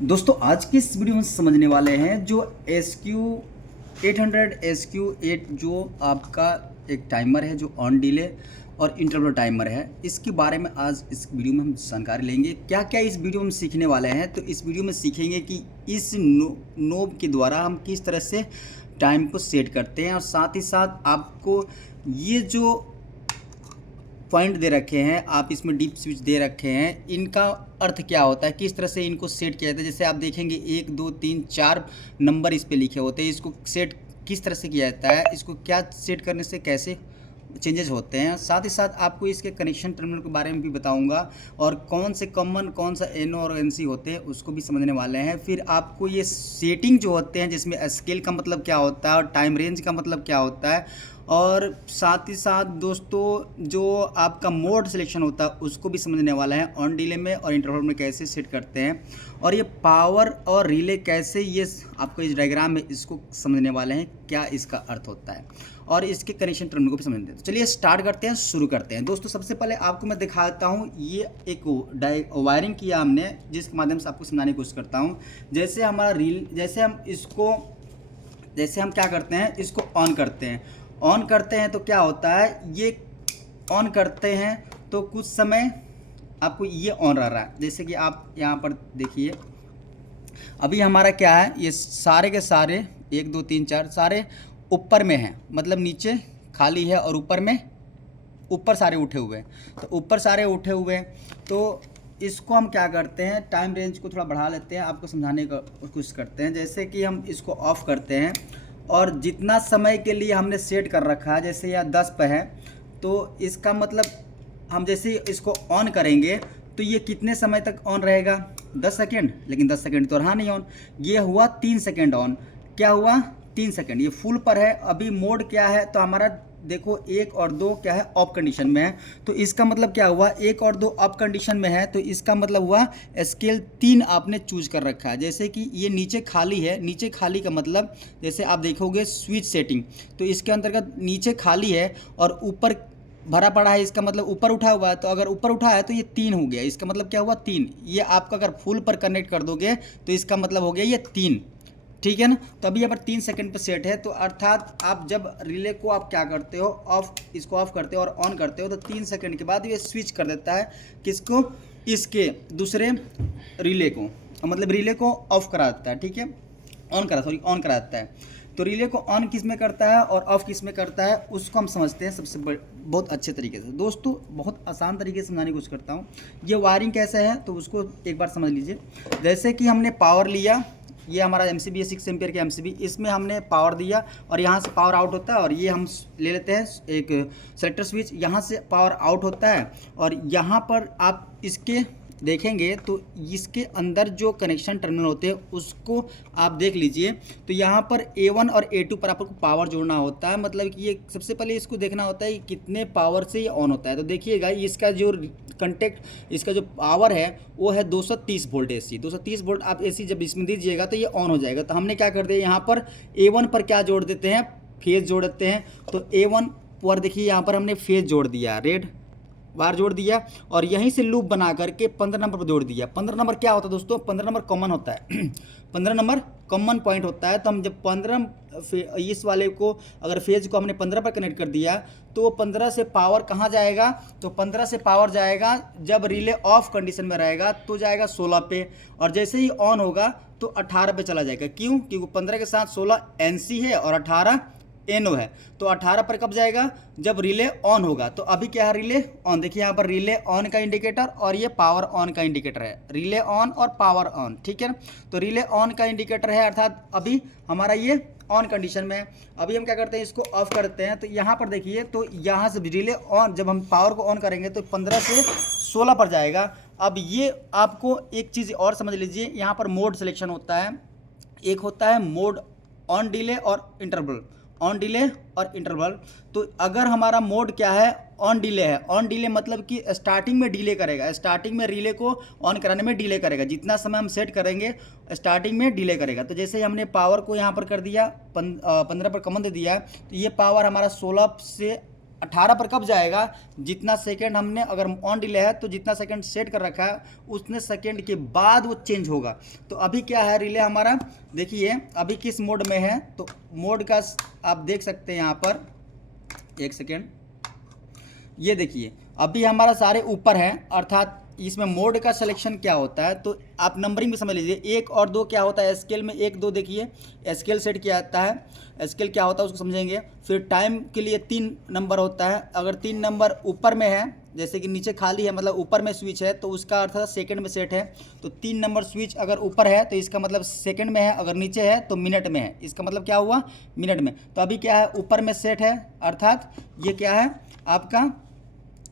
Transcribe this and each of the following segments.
दोस्तों आज की इस वीडियो में समझने वाले हैं जो SQ800 SQ8 जो आपका एक टाइमर है जो ऑन डिले और इंटरवल टाइमर है, इसके बारे में आज इस वीडियो में हम जानकारी लेंगे। क्या क्या इस वीडियो में सीखने वाले हैं, तो इस वीडियो में सीखेंगे कि इस नोब के द्वारा हम किस तरह से टाइम को सेट करते हैं और साथ ही साथ आपको ये जो पॉइंट दे रखे हैं, आप इसमें डीप स्विच दे रखे हैं, इनका अर्थ क्या होता है, किस तरह से इनको सेट किया जाता है। जैसे आप देखेंगे 1 2 3 4 नंबर इस पे लिखे होते हैं, इसको सेट किस तरह से किया जाता है, इसको क्या सेट करने से कैसे चेंजेस होते हैं। साथ ही साथ आपको इसके कनेक्शन टर्मिनल के बारे में भी बताऊंगा और कौन से कॉमन कौन सा एनो और एनसी होते हैं उसको भी समझने वाले हैं। फिर आपको ये सेटिंग जो होते हैं जिसमें स्केल का मतलब क्या होता है और टाइम रेंज का मतलब क्या होता है, और साथ ही साथ दोस्तों जो आपका मोड सिलेक्शन होता है उसको भी समझने वाला है, ऑन डिले में और इंटरवल में कैसे सेट करते हैं, और ये पावर और रिले कैसे, ये आपको इस डायग्राम में इसको समझने वाले हैं क्या इसका अर्थ होता है, और इसके कनेक्शन टर्मिनल को भी समझते हैं। तो चलिए स्टार्ट करते हैं, शुरू करते हैं। दोस्तों सबसे पहले आपको मैं दिखाता हूँ, ये एक वायरिंग किया हमने जिसके माध्यम से आपको समझाने की कोशिश करता हूँ। जैसे हमारा रील, जैसे हम क्या करते हैं, इसको ऑन करते हैं तो क्या होता है, ये ऑन करते हैं तो कुछ समय आपको ये ऑन रह रहा है। जैसे कि आप यहाँ पर देखिए, अभी हमारा क्या है, ये सारे के सारे 1 2 3 4 सारे ऊपर में हैं, मतलब नीचे खाली है और ऊपर सारे उठे हुए हैं। तो ऊपर सारे उठे हुए हैं तो इसको हम क्या करते हैं, टाइम रेंज को थोड़ा बढ़ा लेते हैं, आपको समझाने का कोशिश करते हैं। जैसे कि हम इसको ऑफ़ करते हैं और जितना समय के लिए हमने सेट कर रखा है, जैसे यह 10 पे है, तो इसका मतलब हम जैसे इसको ऑन करेंगे तो ये कितने समय तक ऑन रहेगा, 10 सेकेंड। लेकिन 10 सेकेंड तो रहा नहीं ऑन, ये हुआ 3 सेकेंड ऑन। क्या हुआ, 3 सेकेंड। ये फुल पर है। अभी मोड क्या है, तो हमारा देखो 1 और 2 क्या है, ऑफ कंडीशन में है। तो इसका मतलब क्या हुआ, 1 और 2 ऑफ कंडीशन में है, तो इसका मतलब हुआ स्केल 3 आपने चूज कर रखा है। जैसे कि ये नीचे खाली है, नीचे खाली का मतलब जैसे आप देखोगे स्विच सेटिंग, तो इसके अंतर्गत नीचे खाली है और ऊपर भरा पड़ा है, इसका मतलब ऊपर उठा हुआ है। तो अगर ऊपर उठा है तो ये 3 हो गया, इसका मतलब क्या हुआ, 3। ये आपका अगर फुल पर कनेक्ट कर दोगे तो इसका मतलब हो गया ये 3, ठीक है ना। तो अभी यहाँ पर 3 सेकंड पर सेट है, तो अर्थात आप जब रिले को आप क्या करते हो, इसको ऑफ करते हो और ऑन करते हो, तो 3 सेकंड के बाद ये स्विच कर देता है किसको, इसके दूसरे रिले को, मतलब रिले को ऑफ करा देता है, ठीक है, ऑन करा देता है। तो रिले को ऑन किस में करता है और ऑफ किस में करता है, उसको हम समझते हैं सबसे बहुत अच्छे तरीके से। दोस्तों बहुत आसान तरीके से समझाने की कोशिश करता हूँ। ये वायरिंग कैसे है तो उसको एक बार समझ लीजिए। जैसे कि हमने पावर लिया, ये हमारा MCB है 6 एम्पियर का MCB, इसमें हमने पावर दिया और यहाँ से पावर आउट होता है, और ये हम ले लेते हैं एक सेलेक्टर स्विच, यहाँ से पावर आउट होता है, और यहाँ पर आप इसके देखेंगे तो इसके अंदर जो कनेक्शन टर्मिनल होते हैं उसको आप देख लीजिए। तो यहाँ पर A1 और A2 पर आपको पावर जोड़ना होता है, मतलब कि ये सबसे पहले इसको देखना होता है कि कितने पावर से ये ऑन होता है। तो देखिएगा इसका जो इसका जो पावर है वो है 230 वोल्ट AC। 230 वोल्ट आप AC जब इसमें दीजिएगा तो ये ऑन हो जाएगा। तो हमने क्या कर दिया, यहाँ पर A1 पर क्या जोड़ देते हैं, फेज जोड़ देते हैं। तो A1 पर देखिए यहाँ पर हमने फेज जोड़ दिया, रेड बार जोड़ दिया, और यहीं से लूप बना करके 15 नंबर पर जोड़ दिया। 15 नंबर क्या होता है दोस्तों, 15 नंबर कॉमन होता है 15 नंबर कॉमन पॉइंट होता है। तो हम जब 15 इस वाले को अगर फेज को हमने 15 पर कनेक्ट कर दिया तो 15 से पावर कहाँ जाएगा, तो 15 से पावर जाएगा जब रिले ऑफ कंडीशन में रहेगा तो जाएगा 16 पे, और जैसे ही ऑन होगा तो 18 पे चला जाएगा। क्यों, क्योंकि 15 के साथ 16 NC है और 18 NO है। तो 18 पर कब जाएगा, जब रिले ऑन होगा। तो अभी क्या है, रिले ऑन। देखिए यहाँ पर रिले ऑन का इंडिकेटर और ये पावर ऑन का इंडिकेटर है, रिले ऑन और पावर ऑन, ठीक है ना। तो रिले ऑन का इंडिकेटर है, अर्थात अभी हमारा ये ऑन कंडीशन में है। अभी हम क्या करते हैं, इसको ऑफ करते हैं। तो यहाँ पर देखिए, तो यहाँ से रिले ऑन, जब हम पावर को ऑन करेंगे तो 15 से 16 पर जाएगा। अब ये आपको एक चीज़ और समझ लीजिए, यहाँ पर मोड सिलेक्शन होता है, एक होता है मोड ऑन डिले और इंटरवल, ऑन डिले और इंटरवल। तो अगर हमारा मोड क्या है, ऑन डिले है, ऑन डिले मतलब कि स्टार्टिंग में डिले करेगा, स्टार्टिंग में रिले को ऑन कराने में डिले करेगा, जितना समय हम सेट करेंगे स्टार्टिंग में डिले करेगा। तो जैसे हमने पावर को यहाँ पर कर दिया 15 पर कॉमन दे दिया है, तो ये पावर हमारा 16 से 18 पर कब जाएगा, जितना सेकंड हमने अगर ऑन डिले है तो जितना सेकंड सेट कर रखा है उतने सेकंड के बाद वो चेंज होगा। तो अभी क्या है, रिले हमारा देखिए अभी किस मोड में है, तो मोड का आप देख सकते हैं यहाँ पर, एक सेकेंड, ये देखिए अभी हमारा सारे ऊपर है, अर्थात इसमें मोड का सिलेक्शन क्या होता है, तो आप नंबरिंग में समझ लीजिए 1 और 2 क्या होता है, स्केल में 1 2 देखिए स्केल सेट किया जाता है, स्केल क्या होता है उसको समझेंगे। फिर टाइम के लिए 3 नंबर होता है, अगर 3 नंबर ऊपर में है, जैसे कि नीचे खाली है मतलब ऊपर में स्विच है तो उसका अर्थ सेकंड में सेट है, तो 3 नंबर स्विच अगर ऊपर है तो इसका मतलब सेकंड में है, अगर नीचे है तो मिनट में है, इसका मतलब क्या हुआ, मिनट में। तो अभी क्या है, ऊपर में सेट है, अर्थात ये क्या है आपका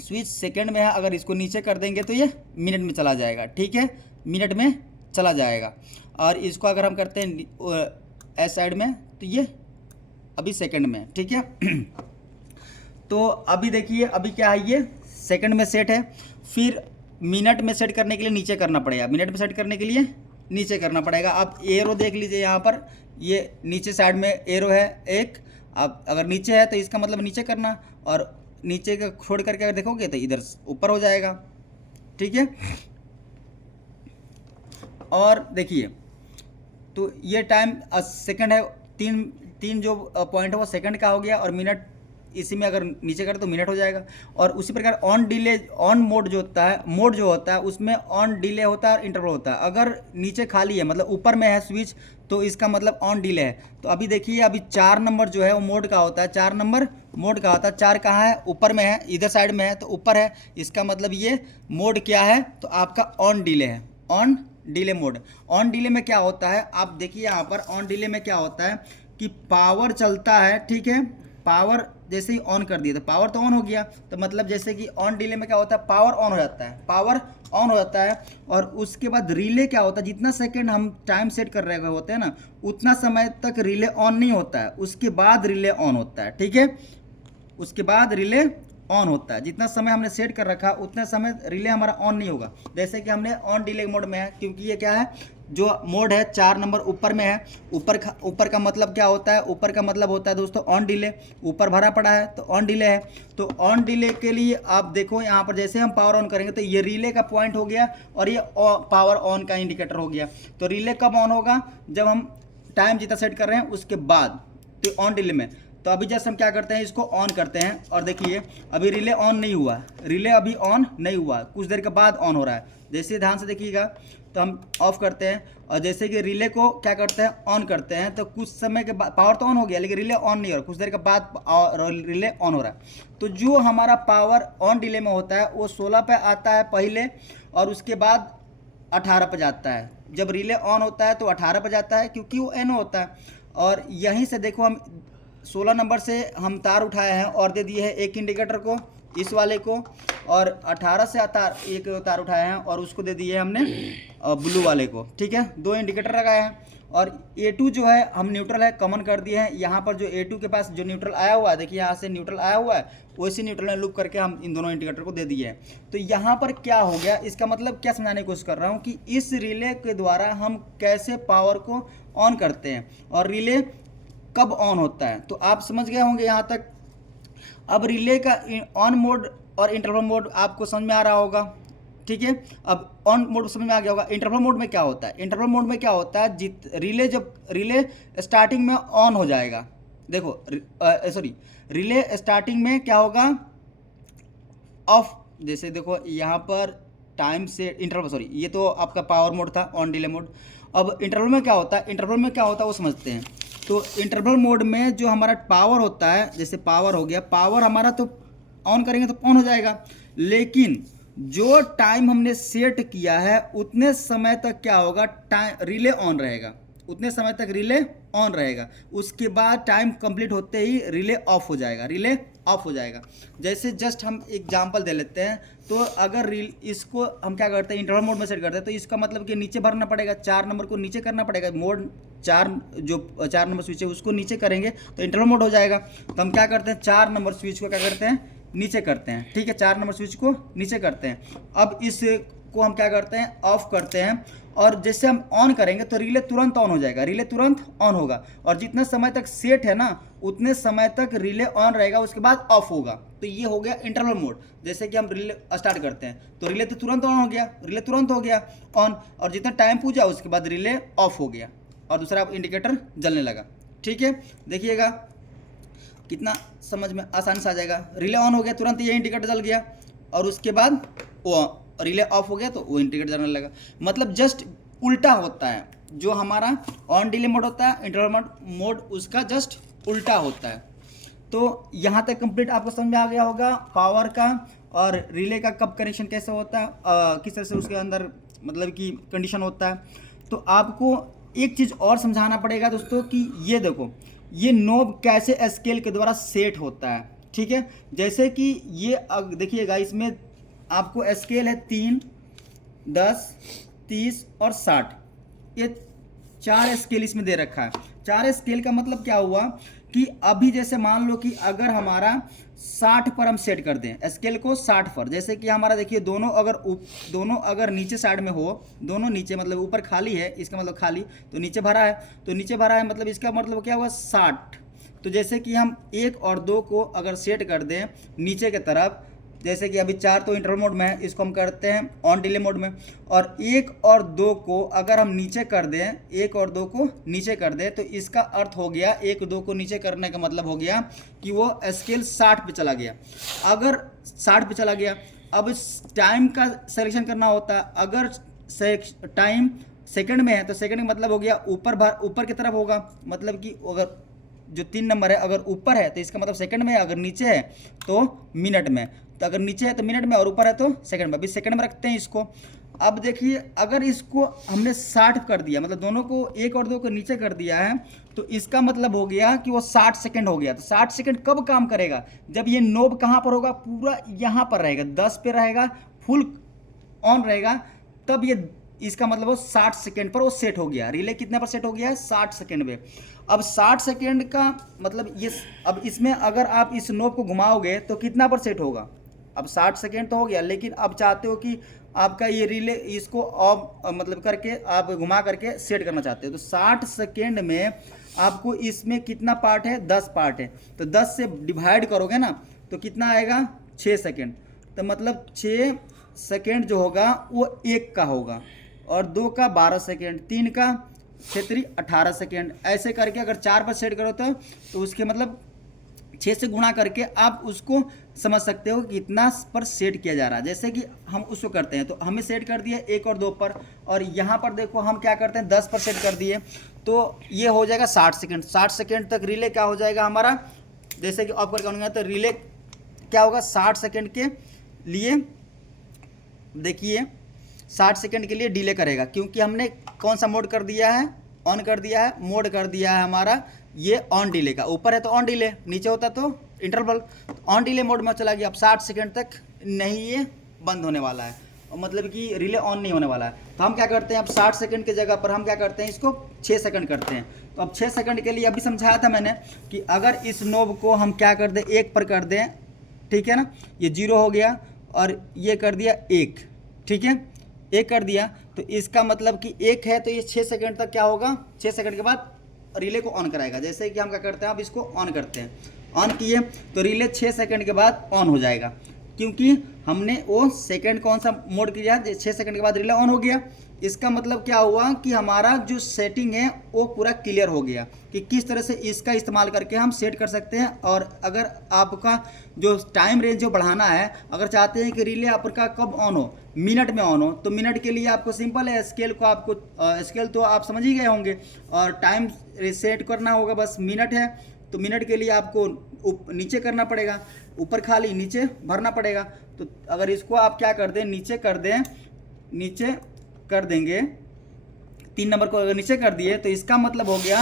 स्विच सेकंड में है, अगर इसको नीचे कर देंगे तो ये मिनट में चला जाएगा, ठीक है, मिनट में चला जाएगा। और इसको अगर हम करते हैं एस साइड में तो ये अभी सेकंड में, ठीक है। तो अभी देखिए अभी क्या है, ये सेकंड में सेट है, फिर मिनट में सेट करने के लिए नीचे करना पड़ेगा, मिनट में सेट करने के लिए नीचे करना पड़ेगा। आप एरो देख लीजिए यहाँ पर, ये नीचे साइड में एरो है एक, आप अगर नीचे है तो इसका मतलब नीचे करना, और नीचे का छोड़ करके अगर देखोगे तो इधर ऊपर हो जाएगा, ठीक है। और देखिए तो ये टाइम सेकंड है, तीन जो पॉइंट है वो सेकंड का हो गया, और मिनट इसी में अगर नीचे करें तो मिनट हो जाएगा। और उसी प्रकार ऑन डिले, ऑन मोड जो होता है, मोड जो होता है उसमें ऑन डिले होता है और इंटरवल होता है। अगर नीचे खाली है मतलब ऊपर में है स्विच तो इसका मतलब ऑन डिले है। तो अभी देखिए अभी 4 नंबर जो है वो मोड का होता है, 4 नंबर मोड का होता है। 4 कहाँ है, ऊपर में है, इधर साइड में है तो ऊपर है, इसका मतलब ये मोड क्या है, तो आपका ऑन डिले है, on delay mode. On delay में क्या होता है, आप देखिए यहाँ पर ऑन डिले में क्या होता है कि पावर चलता है, ठीक है, पावर जैसे ही ऑन कर दिया तो पावर तो ऑन हो गया, तो मतलब जैसे कि ऑन डिले में क्या होता है, पावर ऑन हो जाता है, पावर ऑन हो जाता है। और उसके बाद रिले क्या होता है, जितना सेकंड हम टाइम सेट कर रहे होते हैं ना उतना समय तक रिले ऑन नहीं होता है, उसके बाद रिले ऑन होता है, ठीक है, उसके बाद रिले ऑन होता है। जितना समय हमने सेट कर रखा उतना समय रिले हमारा ऑन नहीं होगा, जैसे कि हमने ऑन डिले मोड में है, क्योंकि ये क्या है जो मोड है 4 नंबर ऊपर में है। ऊपर का मतलब क्या होता है, ऊपर का मतलब होता है दोस्तों ऑन डिले, ऊपर भरा पड़ा है तो ऑन डिले है। तो ऑन डिले के लिए आप देखो यहाँ पर जैसे हम पावर ऑन करेंगे तो ये रिले का पॉइंट हो गया और ये पावर ऑन का इंडिकेटर हो गया। तो रिले कब ऑन होगा, जब हम टाइम जितना सेट कर रहे हैं उसके बाद, तो ऑन डिले में। तो अभी जैसे हम क्या करते हैं, इसको ऑन करते हैं और देखिए अभी रिले ऑन नहीं हुआ, रिले अभी ऑन नहीं हुआ, कुछ देर के बाद ऑन हो रहा है। जैसे ध्यान से देखिएगा तो हम ऑफ करते हैं और जैसे कि रिले को क्या करते हैं, ऑन करते हैं, तो कुछ समय के बाद पावर तो ऑन हो गया लेकिन रिले ऑन नहीं हो रहा, कुछ देर के बाद रिले ऑन हो रहा है। तो जो हमारा पावर ऑन डिले में होता है वो 16 पे आता है पहले और उसके बाद 18 पे जाता है। जब रिले ऑन होता है तो 18 पे जाता है क्योंकि वो एन होता है। और यहीं से देखो हम 16 नंबर से हम तार उठाए हैं और दे दिए हैं एक इंडिकेटर को, इस वाले को, और 18 से एक तार उठाए हैं और उसको दे दिए हमने ब्लू वाले को, ठीक है, 2 इंडिकेटर लगाए हैं। और A2 जो है हम न्यूट्रल है कॉमन कर दिए हैं। यहाँ पर जो A2 के पास जो न्यूट्रल आया हुआ है, देखिए यहाँ से न्यूट्रल आया हुआ है, वैसे न्यूट्रल में लूप करके हम इन दोनों इंडिकेटर को दे दिए हैं। तो यहाँ पर क्या हो गया, इसका मतलब क्या समझाने की कोशिश कर रहा हूँ कि इस रिले के द्वारा हम कैसे पावर को ऑन करते हैं और रिले कब ऑन होता है। तो आप समझ गए होंगे यहाँ तक। अब रिले का ऑन मोड और इंटरवल मोड आपको समझ में आ रहा होगा, ठीक है। अब ऑन मोड समझ में आ गया होगा। इंटरवल मोड में क्या होता है, इंटरवल मोड में क्या होता है, रिले जब रिले स्टार्टिंग में ऑन हो जाएगा, देखो सॉरी रिले स्टार्टिंग में क्या होगा, ऑफ। जैसे देखो यहाँ पर टाइम से इंटरवल, सॉरी ये तो आपका पावर मोड था, ऑन डिले मोड। अब इंटरवल में क्या होता है, इंटरवल में क्या होता है वो समझते हैं। तो इंटरवल मोड में जो हमारा पावर होता है, जैसे पावर हो गया, पावर हमारा तो ऑन करेंगे तो ऑन हो जाएगा, लेकिन जो टाइम हमने सेट किया है उतने समय तक क्या होगा, टाइम रिले ऑन रहेगा, उतने समय तक रिले ऑन रहेगा। उसके बाद टाइम कंप्लीट होते ही रिले ऑफ हो जाएगा, रिले ऑफ हो जाएगा। जैसे जस्ट हम एग्जांपल दे लेते हैं, तो अगर इसको हम क्या करते हैं, इंटरवल मोड में सेट करते हैं, तो इसका मतलब कि नीचे भरना पड़ेगा, 4 नंबर को नीचे करना पड़ेगा, मोड 4 जो 4 नंबर स्विच है उसको नीचे करेंगे तो इंटरवल मोड हो जाएगा। तो हम क्या करते हैं, 4 नंबर स्विच को क्या करते हैं, नीचे करते हैं, ठीक है, 4 नंबर स्विच को नीचे करते हैं। अब इसको हम क्या करते हैं, ऑफ करते हैं। और जैसे हम ऑन करेंगे तो रिले तुरंत ऑन हो जाएगा, रिले तुरंत ऑन होगा, और जितना समय तक सेट है ना उतने समय तक रिले ऑन रहेगा, उसके बाद ऑफ होगा। तो ये हो गया इंटरवल मोड। जैसे कि हम रिले स्टार्ट करते हैं तो रिले तो तुरंत ऑन हो गया, रिले तुरंत हो गया ऑन, और जितना टाइम पूछा उसके बाद रिले ऑफ हो गया और दूसरा इंडिकेटर जलने लगा। ठीक है, देखिएगा कितना समझ में आसानी से आ जाएगा। रिले ऑन हो गया, तुरंत ये इंडिकेटर जल गया, और उसके बाद वो रिले ऑफ हो गया तो वो इंडिकेटर जलने लगा। मतलब जस्ट उल्टा होता है, जो हमारा ऑन डिले मोड होता है इंटरवल मोड उसका जस्ट उल्टा होता है। तो यहाँ तक कंप्लीट आपको समझ में आ गया होगा पावर का और रिले का कब कनेक्शन कैसे होता है, किस तरह से उसके अंदर मतलब कि कंडीशन होता है। तो आपको एक चीज़ और समझाना पड़ेगा दोस्तों कि ये देखो ये नोब कैसे स्केल के द्वारा सेट होता है। ठीक है, जैसे कि ये देखिएगा इसमें आपको स्केल है 3, 10, 30 और 60, ये 4 स्केल इसमें दे रखा है। 4 स्केल का मतलब क्या हुआ कि अभी जैसे मान लो कि अगर हमारा 60 पर हम सेट कर दें स्केल को 60 पर, जैसे कि हमारा देखिए दोनों अगर नीचे साइड में हो, दोनों नीचे मतलब ऊपर खाली है इसका मतलब खाली, तो नीचे भरा है, तो नीचे भरा है मतलब इसका मतलब क्या हुआ 60। तो जैसे कि हम 1 और 2 को अगर सेट कर दें नीचे की तरफ, जैसे कि अभी 4 तो इंटरवल मोड में है, इसको हम करते हैं ऑन डिले मोड में, और 1 और 2 को अगर हम नीचे कर दें, 1 और 2 को नीचे कर दें, तो इसका अर्थ हो गया 1 2 को नीचे करने का मतलब हो गया कि वो स्केल 60 पे चला गया। अगर 60 पे चला गया, अब टाइम का सिलेक्शन करना होता है। अगर टाइम सेकंड में है तो सेकंड का मतलब हो गया ऊपर की तरफ होगा, मतलब कि अगर जो 3 नंबर है अगर ऊपर है तो इसका मतलब सेकंड में है, अगर नीचे है तो मिनट में, तो अगर नीचे है तो मिनट में और ऊपर है तो सेकंड में। अभी सेकंड में रखते हैं इसको। अब देखिए अगर इसको हमने 60 कर दिया, मतलब दोनों को 1 और 2 को नीचे कर दिया है, तो इसका मतलब हो गया कि वो 60 सेकंड हो गया। तो 60 सेकंड कब काम करेगा, जब ये नोब कहाँ पर होगा, पूरा यहाँ पर रहेगा, 10 पे रहेगा, फुल ऑन रहेगा, तब ये इसका मतलब वो 60 सेकेंड पर वो सेट हो गया। रिले कितने पर सेट हो गया है, 60 सेकेंड में। अब 60 सेकेंड का मतलब ये, अब इसमें अगर आप इस नोब को घुमाओगे तो कितना पर सेट होगा। अब 60 सेकेंड तो हो गया, लेकिन अब चाहते हो कि आपका ये रिले इसको ऑफ मतलब करके आप घुमा करके सेट करना चाहते हो, तो 60 सेकेंड में आपको इसमें कितना पार्ट है, 10 पार्ट है, तो 10 से डिवाइड करोगे ना तो कितना आएगा, 6 सेकेंड। तो मतलब 6 सेकेंड जो होगा वो 1 का होगा, और 2 का 12 सेकेंड, 3 का 6 18 सेकेंड, ऐसे करके अगर 4 पर सेट करो तो उसके मतलब 6 से गुणा करके आप उसको समझ सकते हो कि कितना पर सेट किया जा रहा है। जैसे कि हम उसको करते हैं तो हमें सेट कर दिया 1 और 2 पर, और यहाँ पर देखो हम क्या करते हैं 10 पर सेट कर दिए, तो ये हो जाएगा 60 सेकेंड। 60 सेकेंड तक रिले क्या हो जाएगा हमारा, जैसे कि ऑफ करके आऊँगा तो रिले क्या होगा 60 सेकेंड के लिए, देखिए 60 सेकेंड के लिए डिले करेगा, क्योंकि हमने कौन सा मोड कर दिया है, ऑन कर दिया है, मोड कर दिया है हमारा ये ऑन डिले का। ऊपर है तो ऑन डिले, नीचे होता तो इंटरवल, ऑन डिले मोड में चला गया। अब 60 सेकेंड तक नहीं ये बंद होने वाला है, मतलब कि रिले ऑन नहीं होने वाला है। तो हम क्या करते हैं, अब 60 सेकेंड की जगह पर हम क्या करते हैं, इसको 6 सेकेंड करते हैं। तो अब 6 सेकेंड के लिए अभी समझाया था मैंने कि अगर इस नोब को हम क्या कर दें, 1 पर कर दें, ठीक है ना, ये 0 हो गया, और ये कर दिया 1, ठीक है, 1 कर दिया, तो इसका मतलब कि 1 है, तो ये 6 सेकेंड तक क्या होगा, 6 सेकेंड के बाद रिले को ऑन कराएगा। जैसे कि हम क्या करते हैं, अब इसको ऑन करते हैं, ऑन किए तो रिले 6 सेकेंड के बाद ऑन हो जाएगा, क्योंकि हमने वो सेकेंड कौन सा मोड किया, 6 सेकेंड के बाद रिले ऑन हो गया। इसका मतलब क्या हुआ कि हमारा जो सेटिंग है वो पूरा क्लियर हो गया कि किस तरह से इसका इस्तेमाल करके हम सेट कर सकते हैं। और अगर आपका जो टाइम रेंज जो बढ़ाना है, अगर चाहते हैं कि रिले आपका कब ऑन हो, मिनट में ऑन हो, तो मिनट के लिए आपको सिंपल है, स्केल को आपको स्केल तो आप समझ ही गए होंगे, और टाइम सेट करना होगा, बस मिनट है तो मिनट के लिए आपको नीचे करना पड़ेगा, ऊपर खाली नीचे भरना पड़ेगा। तो अगर इसको आप क्या कर दें, नीचे कर दें, नीचे कर देंगे, 3 नंबर को अगर नीचे कर दिए तो इसका मतलब हो गया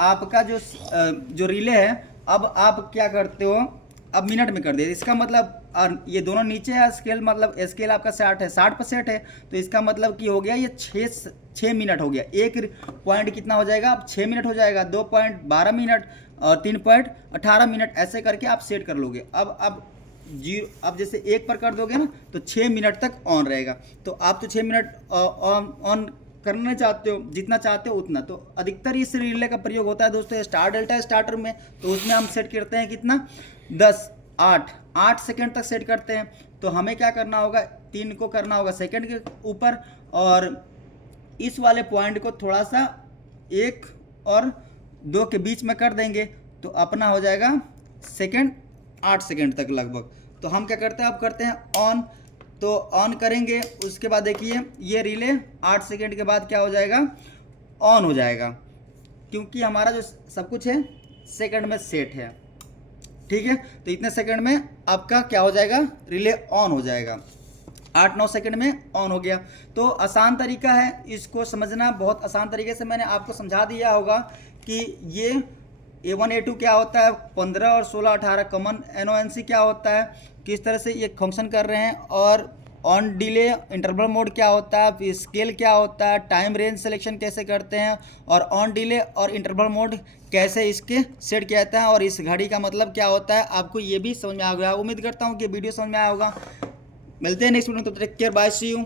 आपका जो रिले है, अब आप क्या करते हो, अब मिनट में कर दिए। इसका मतलब, और ये दोनों नीचे है स्केल, मतलब स्केल आपका 60 है, 60 पर सेट है, तो इसका मतलब कि हो गया ये 6 मिनट हो गया। 1 पॉइंट कितना हो जाएगा, अब 6 मिनट हो जाएगा, 2.12 मिनट और 3.18 मिनट, ऐसे करके आप सेट कर लोगे। अब जैसे 1 पर कर दोगे ना तो 6 मिनट तक ऑन रहेगा। तो आप तो 6 मिनट ऑन करना चाहते हो, जितना चाहते हो उतना। तो अधिकतर इस रिले का प्रयोग होता है दोस्तों स्टार डेल्टा स्टार्टर में। तो उसमें हम सेट करते हैं कितना, 10 8 सेकंड तक सेट करते हैं। तो हमें क्या करना होगा, 3 को करना होगा सेकंड के ऊपर, और इस वाले पॉइंट को थोड़ा सा 1 और 2 के बीच में कर देंगे, तो अपना हो जाएगा सेकंड 8 सेकंड तक लगभग। तो हम क्या करते हैं, अब करते हैं ऑन। तो ऑन करेंगे, उसके बाद देखिए ये रिले 8 सेकंड के बाद क्या हो जाएगा, ऑन हो जाएगा, क्योंकि हमारा जो सब कुछ है सेकंड में सेट है। ठीक है, तो इतने सेकंड में आपका क्या हो जाएगा, रिले ऑन हो जाएगा। 8-9 सेकंड में ऑन हो गया। तो आसान तरीका है इसको समझना, बहुत आसान तरीके से मैंने आपको समझा दिया होगा कि ये A1 A2 क्या होता है, 15 और 16 18 कॉमन NONC क्या होता है, किस तरह से ये फंक्शन कर रहे हैं, और ऑन डिले इंटरवल मोड क्या होता है, फिर स्केल क्या होता है, टाइम रेंज सिलेक्शन कैसे करते हैं, और ऑन डिले और इंटरवल मोड कैसे इसके सेट किया जाता है, और इस घड़ी का मतलब क्या होता है, आपको ये भी समझ में आ गया। उम्मीद करता हूँ कि वीडियो समझ में आया होगा। मिलते हैं नेक्स्ट वीडियो में, तो take care, bye, see you.